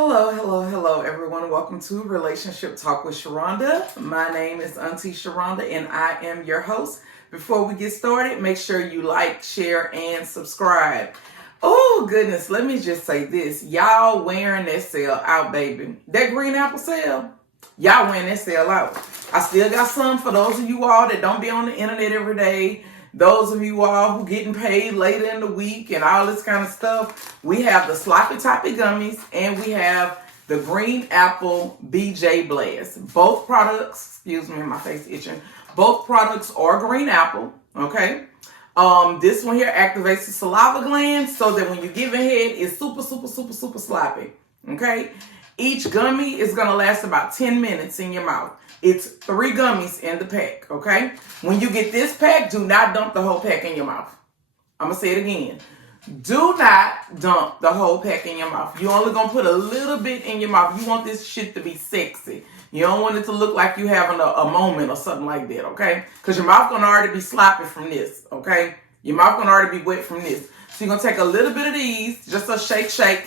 Hello, everyone. Welcome to Relationship Talk with Sharonda. My name is Auntie Sharonda, and I am your host. Before we get started, make sure you like, share, and subscribe. Oh, goodness. Let me just say this. Y'all wearing that sale out, baby. That green apple sale, y'all wearing that sale out. I still got some for those of you all that don't be on the internet every day. Those of you all who getting paid later in the week and all this kind of stuff, we have the Sloppy Toppy Gummies and we have the Green Apple BJ Blast. Both products, excuse me, my face itching. Both products are green apple, okay? This one here activates the saliva gland so that when you give a head, it's super sloppy, okay? Each gummy is going to last about 10 minutes in your mouth. It's 3 gummies in the pack, okay? When you get this pack, do not dump the whole pack in your mouth. I'm going to say it again. Do not dump the whole pack in your mouth. You're only going to put a little bit in your mouth. You want this shit to be sexy. You don't want it to look like you're having a moment or something like that, okay? Because your mouth going to already be sloppy from this, okay? Your mouth going to already be wet from this. So you're going to take a little bit of these, just a shake,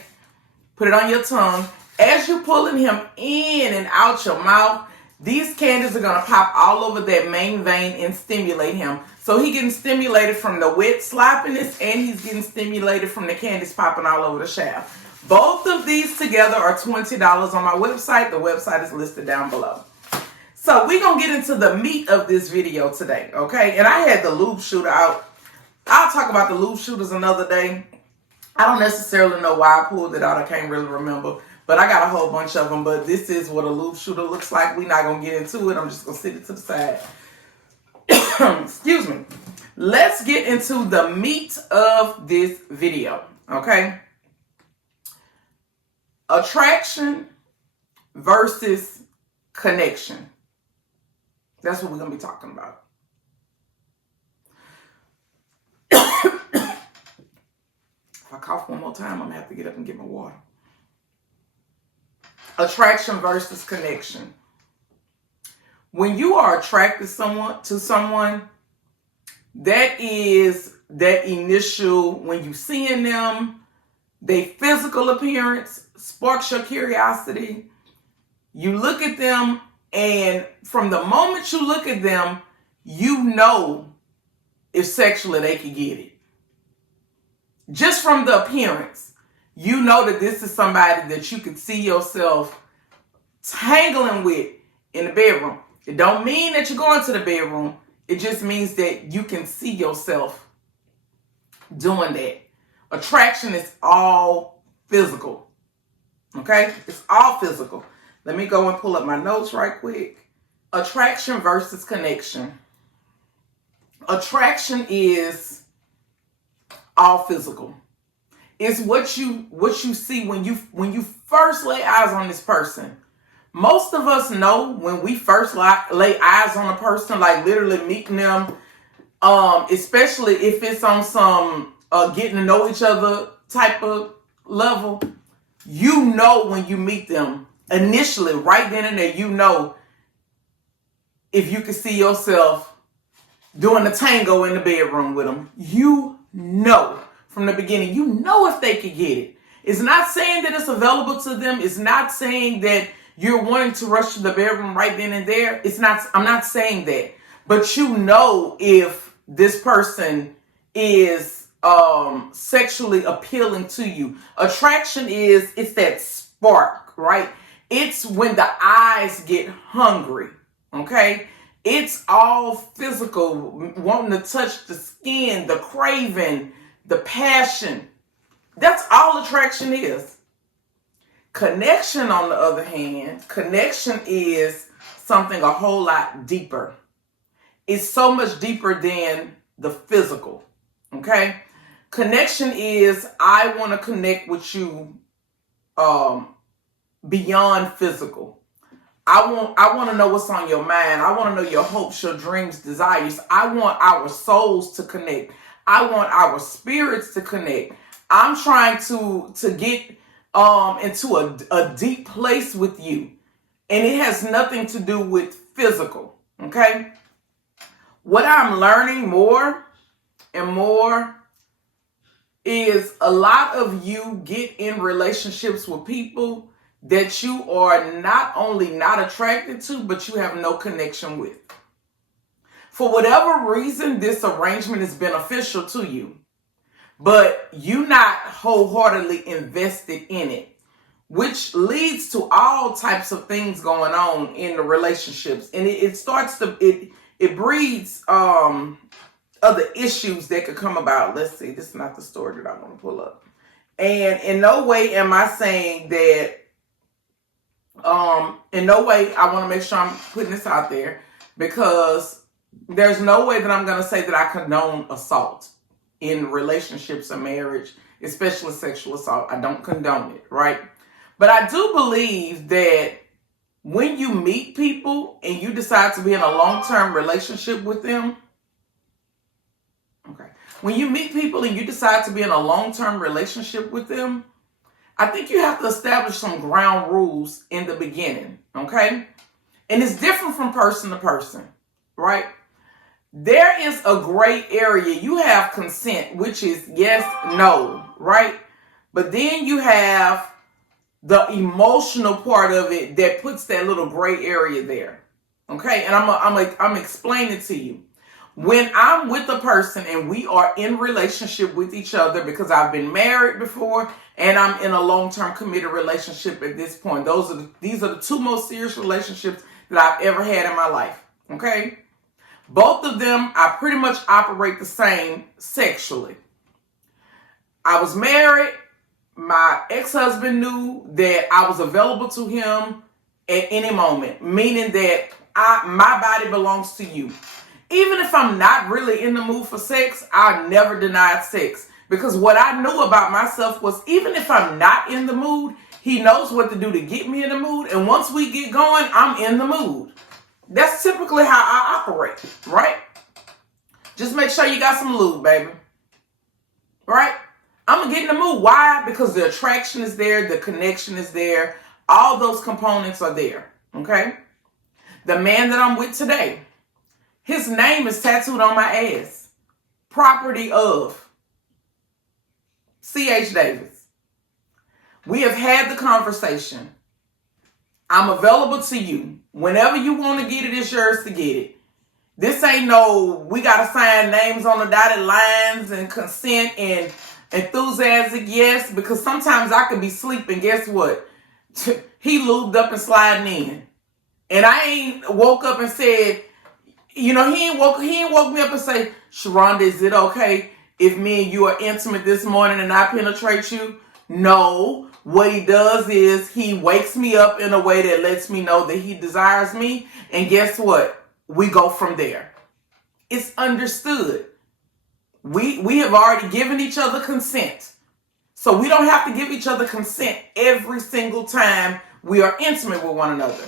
put it on your tongue. As you're pulling him in and out your mouth, these candies are going to pop all over that main vein and stimulate him. So he's getting stimulated from the wet sloppiness and he's getting stimulated from the candies popping all over the shaft. Both of these together are $20 on my website. The website is listed down below. So we're going to get into the meat of this video today, okay? And I had the lube shooter out. I'll talk about the lube shooters another day. I don't necessarily know why I pulled it out. I can't really remember. But I got a whole bunch of them. But this is what a lube shooter looks like. We're not going to get into it. I'm just going to sit it to the side. Excuse me. Let's get into the meat of this video. Okay? Attraction versus connection. That's what we're going to be talking about. If I cough one more time, I'm going to have to get up and get my water. Attraction versus connection. When you are attracted to someone, that is that initial, when you seeing them, their physical appearance sparks your curiosity. You look at them, and from the moment you look at them, you know if sexually they could get it. Just from the appearance, you know that this is somebody that you could see yourself tangling with in the bedroom. It don't mean that you're going to the bedroom. It just means that you can see yourself doing that. Attraction is all physical. Okay? It's all physical. Let me go and pull up my notes right quick. Attraction versus connection. Attraction is all physical. It's what you see when you first lay eyes on this person. Most of us know when we first lay eyes on a person, like literally meeting them, especially if it's on some getting to know each other type of level, you know when you meet them initially, right then and there, you know if you can see yourself doing the tango in the bedroom with them. You know from the beginning, you know if they could get it. It's not saying that it's available to them. It's not saying that you're wanting to rush to the bedroom right then and there. I'm not saying that. But you know if this person is sexually appealing to you. Attraction it's that spark, right? It's when the eyes get hungry, okay? It's all physical, wanting to touch the skin, the craving, the passion. That's all attraction is. Connection, on the other hand, connection is something a whole lot deeper. It's so much deeper than the physical, okay? Connection is, I want to connect with you beyond physical. I want to know what's on your mind. I want to know your hopes, your dreams, desires. I want our souls to connect. I want our spirits to connect. I'm trying to get into a deep place with you. And it has nothing to do with physical, okay? What I'm learning more and more is a lot of you get in relationships with people that you are not only not attracted to, but you have no connection with. For whatever reason, this arrangement is beneficial to you, but you're not wholeheartedly invested in it, which leads to all types of things going on in the relationships. And it breeds other issues that could come about. Let's see, this is not the story that I want to pull up. And in no way am I saying that, in no way, I want to make sure I'm putting this out there, because there's no way that I'm going to say that I condone assault in relationships and marriage, especially sexual assault. I don't condone it, right? But I do believe that when you meet people and you decide to be in a long-term relationship with them, when you meet people and you decide to be in a long-term relationship with them, I think you have to establish some ground rules in the beginning, okay? And it's different from person to person, right? There is a gray area. You have consent, which is yes, no, right? But then you have the emotional part of it that puts that little gray area there, okay? And I'm explaining to you. When I'm with a person and we are in relationship with each other, because I've been married before and I'm in a long-term committed relationship at this point. These are the two most serious relationships that I've ever had in my life, okay? Both of them, I pretty much operate the same sexually. I was married. My ex-husband knew that I was available to him at any moment, meaning that my body belongs to you. Even if I'm not really in the mood for sex, I never denied sex. Because what I knew about myself was, even if I'm not in the mood, he knows what to do to get me in the mood. And once we get going, I'm in the mood. That's typically how I operate, right? Just make sure you got some lube, baby. Right? I'm going to get in the mood. Why? Because the attraction is there. The connection is there. All those components are there. Okay? The man that I'm with today, his name is tattooed on my ass. Property of C.H. Davis. We have had the conversation. I'm available to you. Whenever you want to get it, it's yours to get it. This ain't no, we got to sign names on the dotted lines and consent and enthusiastic yes, because sometimes I could be sleeping. Guess what? He lubed up and sliding in. And I ain't woke up and said, he ain't woke me up and say, Sharonda, is it okay if me and you are intimate this morning and I penetrate you? No. What he does is he wakes me up in a way that lets me know that he desires me. And guess what? We go from there. It's understood. We have already given each other consent. So we don't have to give each other consent every single time we are intimate with one another.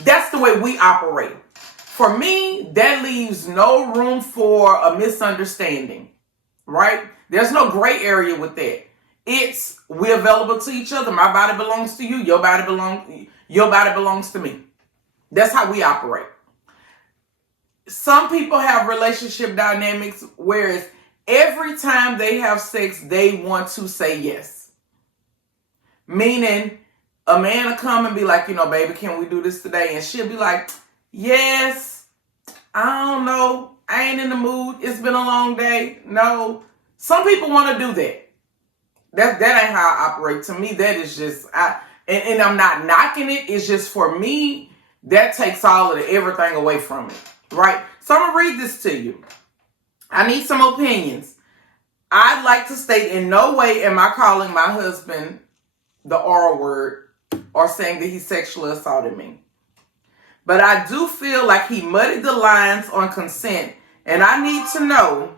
That's the way we operate. For me, that leaves no room for a misunderstanding, right? There's no gray area with that. It's, we're available to each other. My body belongs to you. Your body belongs to me. That's how we operate. Some people have relationship dynamics where every time they have sex, they want to say yes. Meaning, a man will come and be like, baby, can we do this today? And she'll be like, yes, I don't know. I ain't in the mood. It's been a long day. No. Some people want to do that. That ain't how I operate. To me, that is just, and I'm not knocking it. It's just, for me, that takes all of everything away from it. Right? So I'm going to read this to you. I need some opinions. I'd like to state, in no way am I calling my husband the R word or saying that he sexually assaulted me. But I do feel like he muddied the lines on consent, and I need to know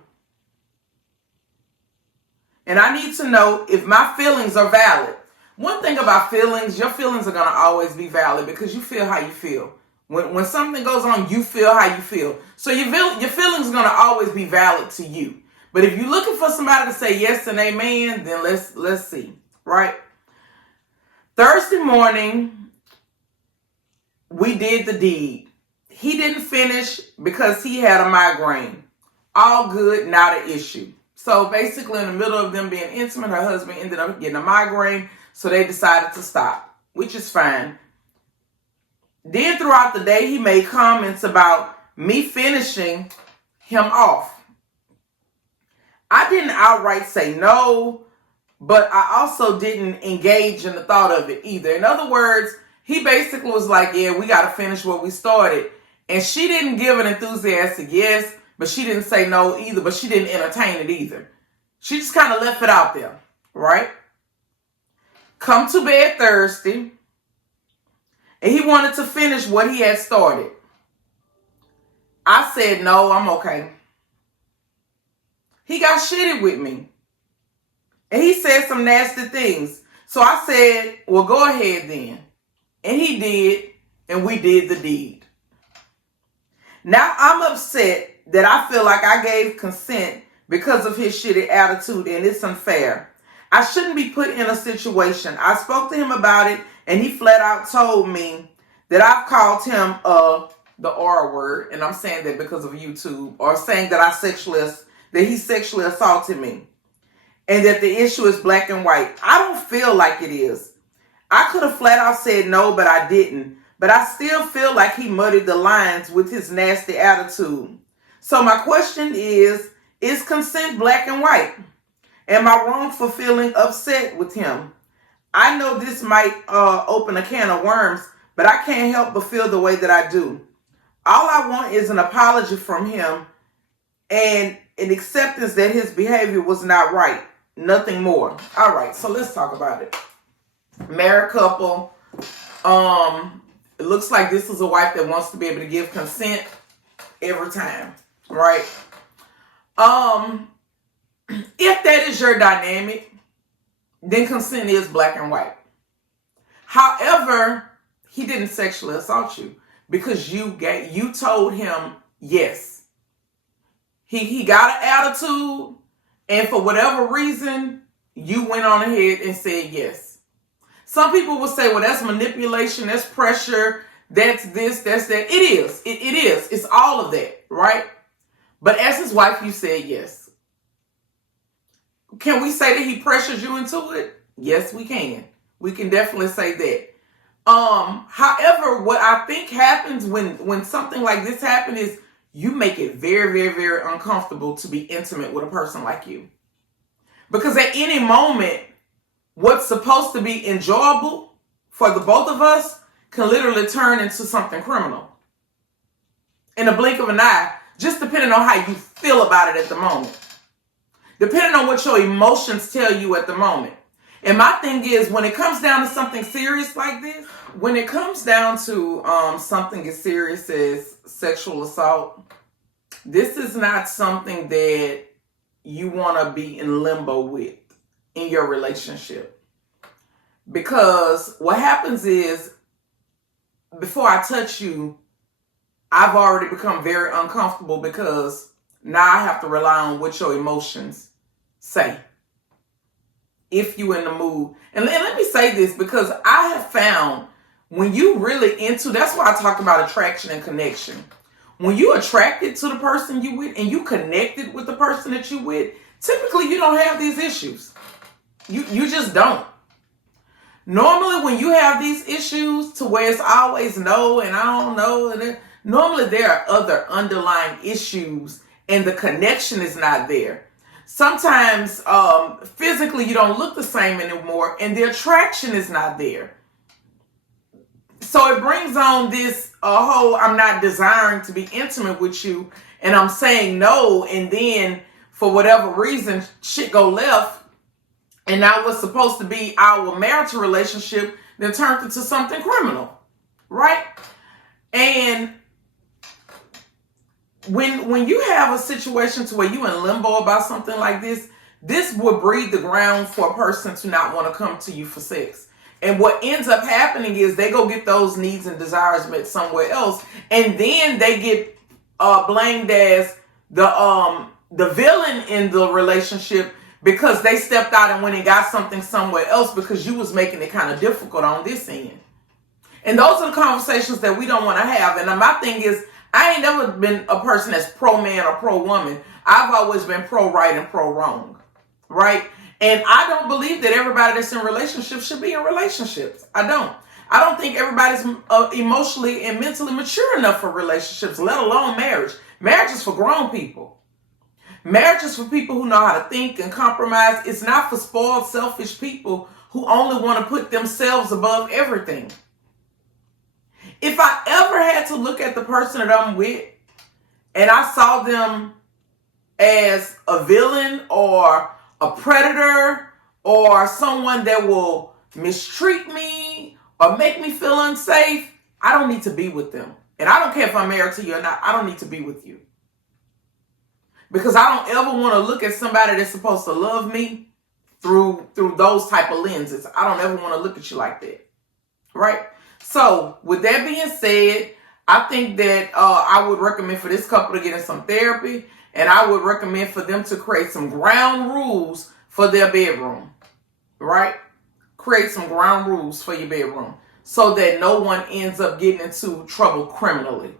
if my feelings are valid. One thing about feelings, your feelings are going to always be valid because you feel how you feel. When something goes on, you feel how you feel. So your feelings are going to always be valid to you. But if you're looking for somebody to say yes and amen, then let's see, right? Thursday morning, we did the deed. He didn't finish because he had a migraine. All good, not an issue. So basically, in the middle of them being intimate, her husband ended up getting a migraine, so they decided to stop. which is fine. Then throughout the day, he made comments about me finishing him off. I didn't outright say no, but I also didn't engage in the thought of it either. In other words, he basically was like, yeah, we got to finish what we started. And she didn't give an enthusiastic yes, but she didn't say no either, but she didn't entertain it either. She just kind of left it out there, right? Come to bed Thursday, and he wanted to finish what he had started. I said, no, I'm okay. He got shitty with me. And he said some nasty things. So I said, well, go ahead then. And he did, and we did the deed. Now I'm upset that I feel like I gave consent because of his shitty attitude, and it's unfair. I shouldn't be put in a situation. I spoke to him about it, and he flat out told me that I've called him the R word, and I'm saying that because of YouTube, or saying that he sexually assaulted me, and that the issue is black and white. I don't feel like it is. I could have flat out said no, but I didn't. But I still feel like he muddied the lines with his nasty attitude. So my question is consent black and white? Am I wrong for feeling upset with him? I know this might open a can of worms, but I can't help but feel the way that I do. All I want is an apology from him and an acceptance that his behavior was not right. Nothing more. All right, so let's talk about it. Married couple. It looks like this is a wife that wants to be able to give consent every time, right? If that is your dynamic, then consent is black and white. However, he didn't sexually assault you because you told him yes. He got an attitude, and for whatever reason, you went on ahead and said yes. Some people will say, well, that's manipulation, that's pressure, that's this, that's that. It is. It is. It's all of that, right? But as his wife, you said yes. Can we say that he pressures you into it? Yes, we can. We can definitely say that. However, what I think happens when something like this happens is you make it very, very, very uncomfortable to be intimate with a person like you. Because at any moment, what's supposed to be enjoyable for the both of us can literally turn into something criminal. In a blink of an eye, just depending on how you feel about it at the moment. Depending on what your emotions tell you at the moment. And my thing is, when it comes down to something serious like this, when it comes down to something as serious as sexual assault, this is not something that you want to be in limbo with in your relationship. Because what happens is, before I touch you, I've already become very uncomfortable because now I have to rely on what your emotions say. If you in the mood. And let me say this, because I have found when you really into, that's why I talk about attraction and connection. When you attracted to the person you with and you connected with the person that you with, typically you don't have these issues. You just don't. Normally when you have these issues to where it's always no and I don't know, and normally there are other underlying issues and the connection is not there. Sometimes physically you don't look the same anymore and the attraction is not there. So it brings on this whole I'm not desiring to be intimate with you and I'm saying no, and then for whatever reason shit go left and now what's supposed to be our marital relationship then turned into something criminal, right? And when you have a situation to where you in limbo about something like this will breed the ground for a person to not want to come to you for sex. And what ends up happening is they go get those needs and desires met somewhere else, and then they get blamed as the villain in the relationship because they stepped out and went and got something somewhere else because you was making it kind of difficult on this end. And those are the conversations that we don't want to have. And my thing is, I ain't never been a person that's pro man or pro woman. I've always been pro right and pro wrong, right? And I don't believe that everybody that's in relationships should be in relationships. I don't. I don't think everybody's emotionally and mentally mature enough for relationships, let alone marriage. Marriage is for grown people. Marriage is for people who know how to think and compromise. It's not for spoiled, selfish people who only want to put themselves above everything. If I ever had to look at the person that I'm with and I saw them as a villain or a predator or someone that will mistreat me or make me feel unsafe, I don't need to be with them. And I don't care if I'm married to you or not, I don't need to be with you. Because I don't ever want to look at somebody that's supposed to love me through those type of lenses. I don't ever want to look at you like that. Right? So, with that being said, I think that I would recommend for this couple to get in some therapy. And I would recommend for them to create some ground rules for their bedroom. Right? Create some ground rules for your bedroom. So that no one ends up getting into trouble criminally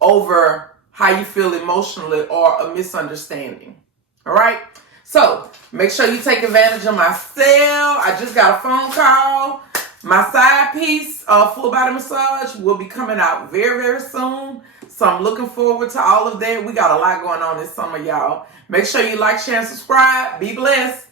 over how you feel emotionally or a misunderstanding. All right? So, make sure you take advantage of my sale. I just got a phone call. My side piece, full body massage, will be coming out very, very soon. So, I'm looking forward to all of that. We got a lot going on this summer, y'all. Make sure you like, share, and subscribe. Be blessed.